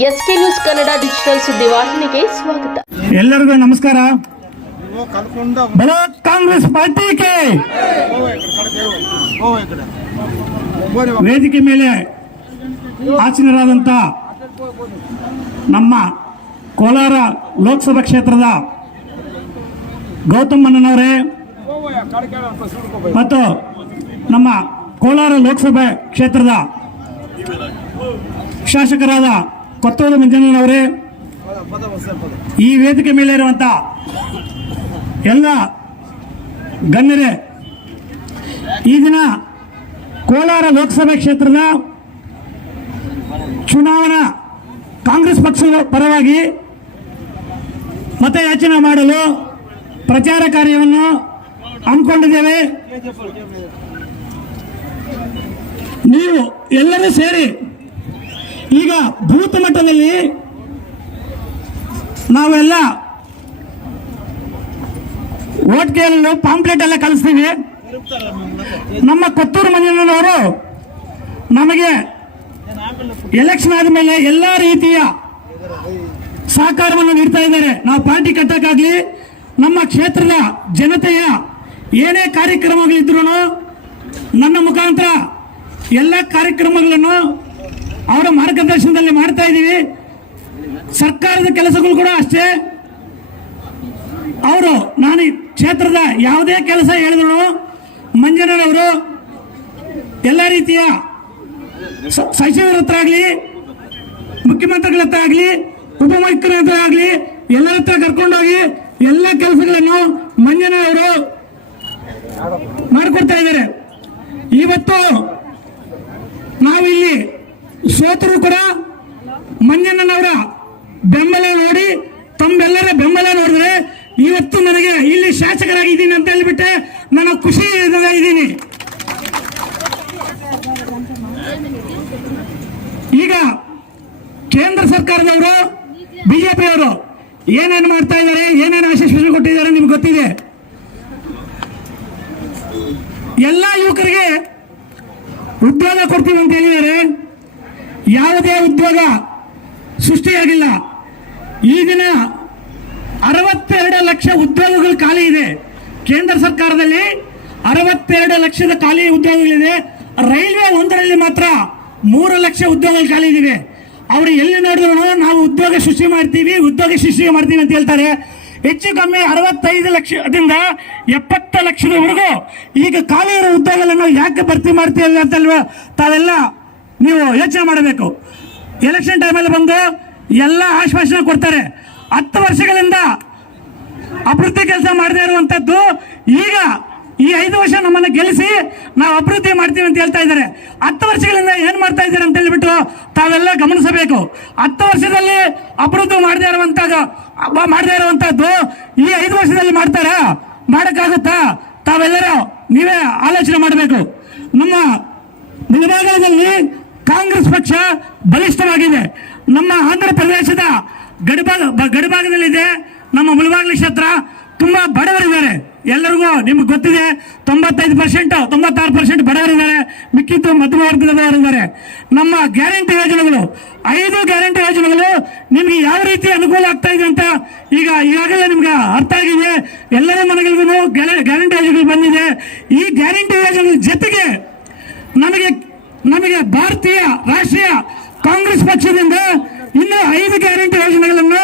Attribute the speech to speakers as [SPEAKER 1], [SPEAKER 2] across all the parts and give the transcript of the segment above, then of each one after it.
[SPEAKER 1] S K news Kannada digital ಸುದ್ದಿವಾಹಿನಿಗೆ ಸ್ವಾಗತ.
[SPEAKER 2] ಎಲ್ಲರಿಗೂ ನಮಸ್ಕಾರ. ಕಾಂಗ್ರೆಸ್ ಪಾರ್ಟಿಗೆ. ವೇದಿಕೆ ಮೇಲೆ ಆಸೀನರಾದಂಥ ನಮ್ಮ ಕೋಲಾರ ಲೋಕಸಭಾ ಕ್ಷೇತ್ರದ ಗೌತಮ್
[SPEAKER 3] ಗೌತಮಣ್ಣನವರೇ
[SPEAKER 2] ಮತ್ತು ನಮ್ಮ ಕೋಲಾರ ಲೋಕಸಭೆ ಕ್ಷೇತ್ರದ ಶಾಸಕರಾದ ಕೊತ್ತೂರು ಮಂಜಣ್ಣನವರೇ ಈ ವೇದಿಕೆ ಮೇಲೆ ಇರುವಂತ ಎಲ್ಲ ಗಣ್ಯರೇ, ಈ ದಿನ ಕೋಲಾರ ಲೋಕಸಭೆ ಕ್ಷೇತ್ರದ ಚುನಾವಣಾ ಕಾಂಗ್ರೆಸ್ ಪಕ್ಷದ ಪರವಾಗಿ ಮತಯಾಚನೆ ಮಾಡಲು ಪ್ರಚಾರ ಕಾರ್ಯವನ್ನು ಹಮ್ಮಿಕೊಂಡಿದ್ದೇವೆ. ನೀವು ಎಲ್ಲರೂ ಸೇರಿ ಈಗ ಬೂತ್ ಮಟ್ಟದಲ್ಲಿ ನಾವೆಲ್ಲ ಓಟ್ ಕೇಳಲು ಪಾಂಪ್ಲೆಟ್ ಎಲ್ಲ ಕಲಿಸ್ತೀವಿ ನಮ್ಮ ಕೊತ್ತೂರು ಮನೆಯವರು ನಮಗೆ ಎಲೆಕ್ಷನ್ ಆದಮೇಲೆ ಎಲ್ಲ ರೀತಿಯ ಸಹಕಾರವನ್ನು ನೀಡ್ತಾ ಇದ್ದಾರೆ. ನಾವು ಪಾರ್ಟಿ ಕಟ್ಟಕ್ಕಾಗ್ಲಿ, ನಮ್ಮ ಕ್ಷೇತ್ರದ ಜನತೆಯ ಏನೇ ಕಾರ್ಯಕ್ರಮಗಳಿದ್ರು ನನ್ನ ಮುಖಾಂತರ ಎಲ್ಲ ಕಾರ್ಯಕ್ರಮಗಳನ್ನು ಅವರ ಮಾರ್ಗದರ್ಶನದಲ್ಲಿ ಮಾಡ್ತಾ ಇದ್ದೀವಿ. ಸರ್ಕಾರದ ಕೆಲಸಗಳು ಕೂಡ ಅಷ್ಟೇ. ಅವರು ನಾನು ಕ್ಷೇತ್ರದ ಯಾವುದೇ ಕೆಲಸ ಹೇಳಿದ್ರು ಅವರು ಎಲ್ಲ ರೀತಿಯ ಸಚಿವರ ಹತ್ರ ಆಗಲಿ, ಮುಖ್ಯಮಂತ್ರಿಗಳ ಹತ್ರ ಆಗಲಿ ಉಪಮುಖ್ಯಮಂತ್ರಿ ಹತ್ರ ಆಗಲಿ, ಎಲ್ಲರ ಹತ್ರ ಕರ್ಕೊಂಡೋಗಿ ಎಲ್ಲ ಕೆಲಸಗಳನ್ನು ಮಂಜಣ್ಣನವರು ಮಾಡಿಕೊಡ್ತಾ ಇದ್ದಾರೆ. ಇವತ್ತು ನಾವು ಇಲ್ಲಿ ಸೋತರು ಕೂಡ ಮಂಜಣ್ಣನವರ ಬೆಂಬಲ ನೋಡಿ, ತಮ್ಮೆಲ್ಲರ ಬೆಂಬಲ ನೋಡಿದ್ರೆ ಇವತ್ತು ನನಗೆ ಇಲ್ಲಿ ಶಾಸಕರಾಗಿದ್ದೀನಿ ಅಂತ ಹೇಳಿಬಿಟ್ಟೆ ನಾನು ಖುಷಿ ಇದ್ದೀನಿ. ಈಗ ಕೇಂದ್ರ ಸರ್ಕಾರದವರು, ಬಿಜೆಪಿಯವರು ಏನೇನು ಮಾಡ್ತಾ ಇದ್ದಾರೆ, ಏನೇನು ಆಶ್ವಾಸನೆ ಕೊಟ್ಟಿದ್ದಾರೆ ನಿಮ್ಗೆ ಗೊತ್ತಿದೆ. ಎಲ್ಲ ಯುವಕರಿಗೆ ಉದ್ಯೋಗ ಕೊಡ್ತೀವಿ ಅಂತ ಹೇಳಿದ್ದಾರೆ. ಯಾವುದೇ ಉದ್ಯೋಗ ಸೃಷ್ಟಿಯಾಗಿಲ್ಲ. ಈಗಿನ ಅರವತ್ತೆರಡು ಲಕ್ಷ ಉದ್ಯೋಗಗಳು ಖಾಲಿ ಇದೆ. ಕೇಂದ್ರ ಸರ್ಕಾರದಲ್ಲಿ ಅರವತ್ತೆರಡು ಲಕ್ಷದ ಖಾಲಿ ಉದ್ಯೋಗಗಳಿದೆ. ರೈಲ್ವೆ ಒಂದರಲ್ಲಿ ಮಾತ್ರ ಮೂರು ಲಕ್ಷ ಉದ್ಯೋಗಗಳು ಖಾಲಿ ಇದೆ ಅವರು ಎಲ್ಲಿ ನೋಡಿದ್ರು ನಾವು ಉದ್ಯೋಗ ಸೃಷ್ಟಿ ಮಾಡ್ತೀವಿ, ಉದ್ಯೋಗ ಸೃಷ್ಟಿ ಮಾಡ್ತೀವಿ ಅಂತ ಹೇಳ್ತಾರೆ. ಹೆಚ್ಚು ಕಮ್ಮಿ ಅರವತ್ತೈದು ಲಕ್ಷದಿಂದ ಎಪ್ಪತ್ತು ಲಕ್ಷದವರೆಗೂ ಈಗ ಖಾಲಿ ಇರೋ ಉದ್ಯೋಗಗಳನ್ನು ಯಾಕೆ ಭರ್ತಿ ಮಾಡ್ತೀವಿ ಅಂತಲ್ವ ತಾವೆಲ್ಲ ನೀವು ಯೋಚನೆ ಮಾಡಬೇಕು. ಎಲೆಕ್ಷನ್ ಟೈಮಲ್ಲಿ ಬಂದು ಎಲ್ಲ ಆಶ್ವಾಸನೆ ಕೊಡ್ತಾರೆ. ಹತ್ತು ವರ್ಷಗಳಿಂದ ಅಭಿವೃದ್ಧಿ ಕೆಲಸ ಮಾಡದೇ ಇರುವಂತದ್ದು ಈಗ ಈ ಐದು ವರ್ಷ ನಮ್ಮನ್ನ ಗೆಲ್ಲಿಸಿ ನಾವು ಅಭಿವೃದ್ಧಿ ಮಾಡ್ತೀವಿ ಅಂತ ಹೇಳ್ತಾ ಇದ್ದಾರೆ. ಹತ್ತು ವರ್ಷಗಳಿಂದ ಏನ್ ಮಾಡ್ತಾ ಇದ್ದಾರೆ ಅಂತ ಹೇಳ್ಬಿಟ್ಟು ತಾವೆಲ್ಲ ಗಮನಿಸಬೇಕು. ಹತ್ತು ವರ್ಷದಲ್ಲಿ ಅಭಿವೃದ್ಧಿ ಮಾಡದೇ ಇರುವಂತದ್ದು ಮಾಡದೇ ಇರುವಂತದ್ದು ಈ ಐದು ವರ್ಷದಲ್ಲಿ ಮಾಡ್ತಾರಾ? ಮಾಡಕ್ಕಾಗುತ್ತಾ? ತಾವೆಲ್ಲರೂ ನೀವೇ ಆಲೋಚನೆ ಮಾಡಬೇಕು. ನಮ್ಮ ಮುಂಭಾಗದಲ್ಲಿ ಕಾಂಗ್ರೆಸ್ ಪಕ್ಷ ಬಲಿಷ್ಠವಾಗಿದೆ. ನಮ್ಮ ಆಂಧ್ರ ಪ್ರದೇಶದ ಗಡಿಭಾಗ ಗಡಿಭಾಗದಲ್ಲಿದೆ. ನಮ್ಮ ಮುಳುಬಾಗಿಲು ಕ್ಷೇತ್ರ ತುಂಬಾ ಬಡವರಿದ್ದಾರೆ. ಎಲ್ಲರಿಗೂ ನಿಮ್ಗೆ ಗೊತ್ತಿದೆ, ತೊಂಬತ್ತೈದು ಪರ್ಸೆಂಟ್, ತೊಂಬತ್ತಾರು ಪರ್ಸೆಂಟ್ ಬಡವರಿದ್ದಾರೆ. ಮಿಕ್ಕಿದ್ದು ಮಧ್ಯಮ ವರ್ಗದವರಿದ್ದಾರೆ. ನಮ್ಮ ಗ್ಯಾರಂಟಿ ಯೋಜನೆಗಳು, ಐದು ಗ್ಯಾರಂಟಿ ಯೋಜನೆಗಳು ನಿಮ್ಗೆ ಯಾವ ರೀತಿ ಅನುಕೂಲ ಆಗ್ತಾ ಇದೆ ಅಂತ ಈಗ ಈಗಾಗಲೇ ನಿಮ್ಗೆ ಅರ್ಥ ಆಗಿದೆ. ಎಲ್ಲರ ಮನೆಗಳಿಗೂ ಗ್ಯಾರಂಟಿ ಯೋಜನೆಗಳು ಬಂದಿದೆ. ಈ ಗ್ಯಾರಂಟಿ ಯೋಜನೆಗಳ ಜೊತೆಗೆ ನಮಗೆ ಭಾರತೀಯ ರಾಷ್ಟ್ರೀಯ ಕಾಂಗ್ರೆಸ್ ಪಕ್ಷದಿಂದ ಇನ್ನೂ ಐದು ಗ್ಯಾರಂಟಿ ಯೋಜನೆಗಳನ್ನು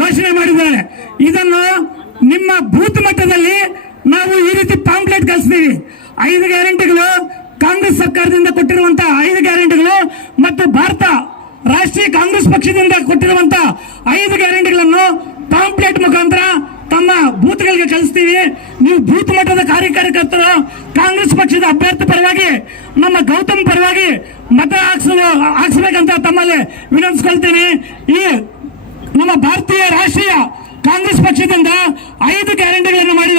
[SPEAKER 2] ಘೋಷಣೆ ಮಾಡಿದ್ದಾರೆ. ಇದನ್ನು ನಿಮ್ಮ ಬೂತ್ ಮಟ್ಟದಲ್ಲಿ ನಾವು ಈ ರೀತಿ ಪಾಂಪ್ಲೆಟ್ ಕಳಿಸ್ತೀವಿ. ಐದು ಗ್ಯಾರಂಟಿಗಳು ಕಾಂಗ್ರೆಸ್ ಸರ್ಕಾರದಿಂದ ಕೊಟ್ಟಿರುವಂತಹ ಐದು ಗ್ಯಾರಂಟಿಗಳು ಮತ್ತು ಭಾರತ ರಾಷ್ಟ್ರೀಯ ಕಾಂಗ್ರೆಸ್ ಪಕ್ಷದಿಂದ ಕೊಟ್ಟಿರುವಂತಹ ಐದು ಗ್ಯಾರಂಟಿಗಳನ್ನು ಪಾಂಪ್ಲೆಟ್ ಮುಖಾಂತರ ಬೂತ್ಗಳಿಗೆ ಕಳಿಸ್ತೀವಿ. ನೀವು ಬೂತ್ ಮಟ್ಟದ ಕಾರ್ಯಕರ್ತರು, ಕಾಂಗ್ರೆಸ್ ಪಕ್ಷದ ಅಭ್ಯರ್ಥಿ ಪರವಾಗಿ, ನಮ್ಮ ಗೌತಮ್ ಪರವಾಗಿ ಮತ ಹಾಕ್ಸ ಹಾಕ್ಸ್ಬೇಕಂತ ತಮ್ಮಲ್ಲಿ ವಿನಂತಿಸ್ಕೊಳ್ತೀನಿ. ಈ ನಮ್ಮ ಭಾರತೀಯ ರಾಷ್ಟ್ರೀಯ ಕಾಂಗ್ರೆಸ್ ಪಕ್ಷದಿಂದ ಐದು ಗ್ಯಾರಂಟಿಗಳನ್ನು ಮಾಡಿದ್ದಾರೆ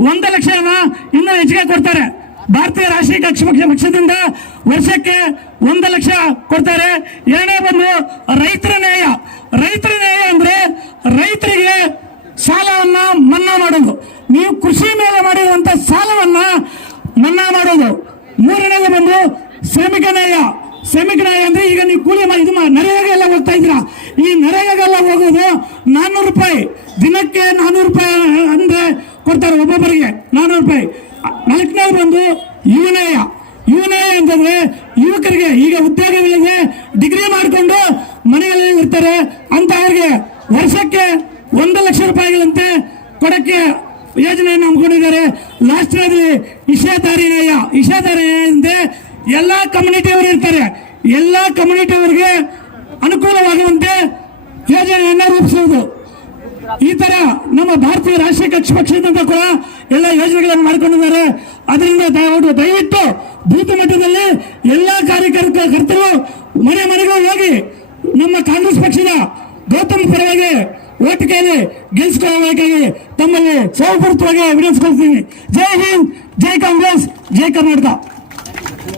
[SPEAKER 2] ಒಂದು ಲಕ್ಷ ಇನ್ನೂ ಹೆಚ್ಚಿಗೆ ಕೊಡ್ತಾರೆ. ಭಾರತೀಯ ರಾಷ್ಟ್ರೀಯ ಪಕ್ಷ ಪಕ್ಷ- ಪಕ್ಷದಿಂದ ವರ್ಷಕ್ಕೆ ಒಂದು ಲಕ್ಷ ಕೊಡ್ತಾರೆ. ಎರಡನೇ ಬಂದು ರೈತರ ನ್ಯಾಯ. ರೈತರ ನ್ಯಾಯ ಅಂದ್ರೆ ರೈತರಿಗೆ ಸಾಲವನ್ನ ಮನ್ನಾ ಮಾಡೋದು. ನೀವು ಕೃಷಿ ಮೇಲೆ ಮಾಡಿರುವಂತ ಸಾಲವನ್ನ ಮನ್ನಾ ಮಾಡೋದು. ಮೂರನೇದು ಬಂದು ಶ್ರಮಿಕ ನ್ಯಾಯ. ಶ್ರಮಿಕ ನ್ಯಾಯ ಅಂದ್ರೆ ಈಗ ನೀವು ಕೂಲಿ ಇದು ಅಂತಂದ್ರೆ ಯುವಕರಿಗೆ, ಈಗ ಉದ್ಯೋಗಗಳಿಗೆ ಡಿಗ್ರಿ ಮಾಡಿಕೊಂಡು ಮನೆಯಲ್ಲಿ ಇರ್ತಾರೆ. ಅಂತ ಅವ್ರಿಗೆ ವರ್ಷಕ್ಕೆ ಒಂದು ಲಕ್ಷ ರೂಪಾಯಿಗಳಂತೆ ಕೊಡಕ್ಕೆ ಯೋಜನೆಯನ್ನು ಹಮ್ಮಿಕೊಂಡಿದ್ದಾರೆ. ಲಾಸ್ಟ್ ಇಶಾದಾರಿ ಎಲ್ಲ ಅಂದ್ರೆ ಎಲ್ಲಾ ಕಮ್ಯುನಿಟಿಯವರು ಇರ್ತಾರೆ. ಎಲ್ಲಾ ಕಮ್ಯುನಿಟಿಯವರಿಗೆ ಅನುಕೂಲವಾಗುವಂತೆ ಯೋಜನೆಯನ್ನು ರೂಪಿಸುವುದು. ಈ ತರ ನಮ್ಮ ಭಾರತೀಯ ರಾಷ್ಟ್ರೀಯ ಪಕ್ಷದಿಂದ ಕೂಡ ಎಲ್ಲ ಯೋಜನೆಗಳನ್ನು ಮಾಡಿಕೊಂಡಿದ್ದಾರೆ. ಅದರಿಂದ ದಯವಿಟ್ಟು ಬೂತ್ ಮಟ್ಟದಲ್ಲಿ ಎಲ್ಲಾ ಕಾರ್ಯಕರ್ತರು ಮನೆ ಮನೆಗೂ ಹೋಗಿ ನಮ್ಮ ಕಾಂಗ್ರೆಸ್ ಪಕ್ಷದ ಗೌತಮ್ ಪರವಾಗಿ ಓಟಿಕೆಯಲ್ಲಿ ಗೆಲ್ಸ್ಕೊಳ್ಳಬೇಕಾಗಿ ತಮ್ಮಲ್ಲಿ ಸೌಪೂರ್ತವಾಗಿ ವಿನಂತಿಸ್ಕೊಳ್ತೀನಿ ಜೈ ಹಿಂದ್, ಜೈ ಕಾಂಗ್ರೆಸ್, ಜೈ ಕರ್ನಾಟಕ.